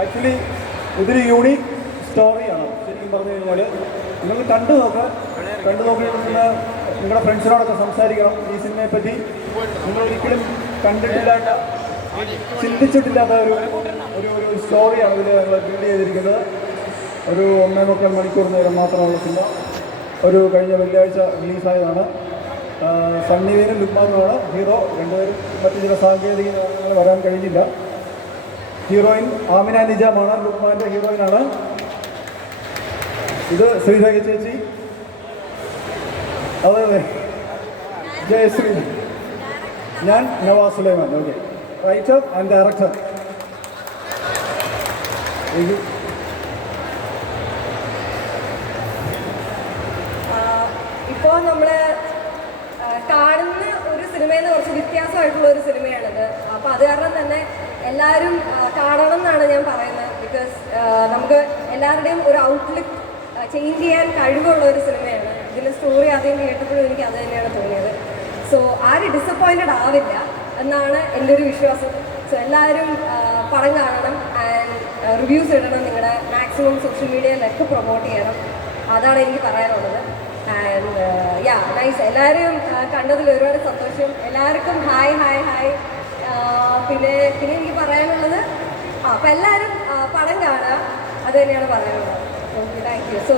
Actually ഇതൊരു unique സ്റ്റോറിയാണ്. ശരിക്കും പറഞ്ഞു കഴിഞ്ഞാൽ നിങ്ങൾ കണ്ടു നോക്കി നിന്ന് നിങ്ങളുടെ ഫ്രണ്ട്സിനോടൊക്കെ സംസാരിക്കണം. ഈ സിനിമയെ പറ്റി നിങ്ങൾ ഒരിക്കലും കണ്ടിട്ടില്ലാത്ത, ചിന്തിച്ചിട്ടില്ലാത്ത ഒരു സ്റ്റോറിയാണ് ഇതിൽ ഞങ്ങൾ ബിൽഡ് ചെയ്തിരിക്കുന്നത്. ഒരു 1.25 മണിക്കൂർ നേരം മാത്രമുള്ള സിനിമ. കഴിഞ്ഞ വെള്ളിയാഴ്ച റിലീസായതാണ്. സണ്ണി വെയിനും ലുക്മാനുമാണ് ഹീറോ. രണ്ടുപേരും മറ്റു ചില സാങ്കേതിക കാരണങ്ങൾ വരാൻ കഴിഞ്ഞില്ല. ഹീറോയിൻ ആമിന നിജാമാണ്, ലുക്മാൻ്റെ ഹീറോയിനാണ്. ഇത് ശ്രീരേഖ ചേച്ചി, അതെ ജയശ്രീ, ഞാൻ Navas Sulaiman. Okay, writer and director. ഇപ്പോൾ നമ്മൾ കാണുന്ന ഒരു സിനിമയിൽ നിന്ന് കുറച്ച് വ്യത്യാസമായിട്ടുള്ള ഒരു സിനിമയാണിത്. അപ്പോൾ അത് കാരണം തന്നെ എല്ലാവരും കാണണം എന്നാണ് ഞാൻ പറയുന്നത്. ബിക്കോസ് നമുക്ക് എല്ലാവരുടെയും ഒരു ഔട്ട്ലുക്ക് ചേഞ്ച് ചെയ്യാൻ കഴിവുള്ള ഒരു സിനിമയാണ്. ഇതിൻ്റെ സ്റ്റോറി ആദ്യം കേട്ടപ്പോഴും എനിക്ക് അത് തന്നെയാണ് തോന്നിയത്. സോ ആരും ഡിസപ്പോയിൻറ്റഡ് ആവില്ല എന്നാണ് എൻ്റെ ഒരു വിശ്വാസം. സോ എല്ലാവരും പടം കാണണം ആൻഡ് റിവ്യൂസ് ഇടണം. നിങ്ങളുടെ മാക്സിമം സോഷ്യൽ മീഡിയയിലൊക്കെ പ്രൊമോട്ട് ചെയ്യണം. അതാണ് എനിക്ക് പറയാനുള്ളത്. And yeah nice. എല്ലാവരും കണ്ടതിൽ ഒരുപാട് സന്തോഷം. എല്ലാവർക്കും ഹായ് ഹായ് ഹായ്. പിന്നെ എനിക്ക് പറയാനുള്ളത് അപ്പോൾ എല്ലാവരും പടം കാണുക, അത് തന്നെയാണ് പറയാനുള്ളത്. Okay, thank you. സോ